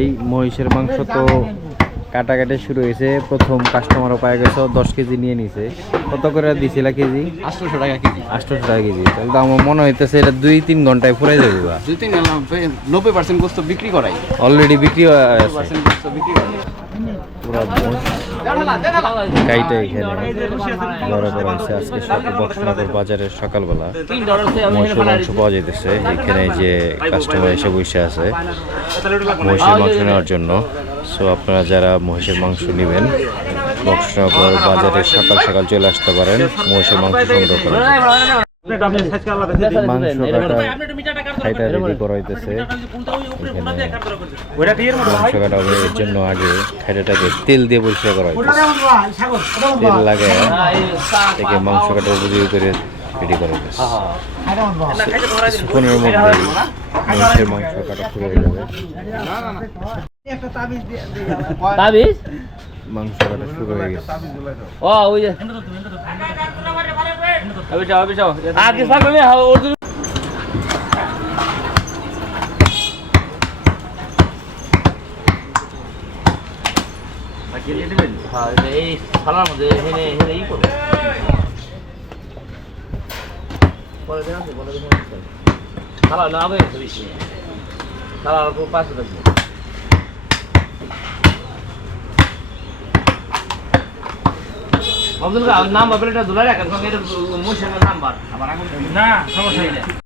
এই মহিষের মাংস তো কাটাকাটি শুরু হয়েছে। প্রথম কাস্টমারও পাওয়া গেছে, 10 কেজি নিয়ে নিছে। কত করে দিছিল কেজি? 800 টাকা কেজি। 800 টাকা কেজি। তাহলে তো আমার মনে হইতেছে এটা 2-3 ঘন্টায় পুরাই যাবে। 90% গোস্ত বিক্রি করাই, অলরেডি বিক্রি হয়ে আছে। 90% গোস্ত বিক্রি করাই। পুরো গাইটা এখানে ধরা পড়া হয়েছে। আজকে বক্সনগর বাজারের সকালবেলা মহিষের মাংস পাওয়া যাইতেছে। এখানে যে কাস্টমার এসে বসে আছে মহিষের মাংস নেওয়ার জন্য। সো আপনারা যারা মহিষের মাংস নেবেন বক্সনগর বাজারে সকাল সকাল চলে আসতে পারেন মহিষের মাংস সংগ্রহ করেন। মাংস কাটা রেডি করা হইতেছে। মাংস কাটা হবে এর জন্য আগে খাইটাটাকে তেল দিয়ে পরিষ্কার করা হইতেছে। তেল লাগে থেকে মাংস কাটা উপযোগী করে রেডি করা হইতেছে। কিছুক্ষণের মধ্যে মহিষের মাংস কাটা শুরু হয়ে যাবে। মাংস কাটা শুরু হয়ে গেছে। নাম্বার প্লেটটা ধরে রাখেন, নাম্বার আমার না সমস্যা নেই।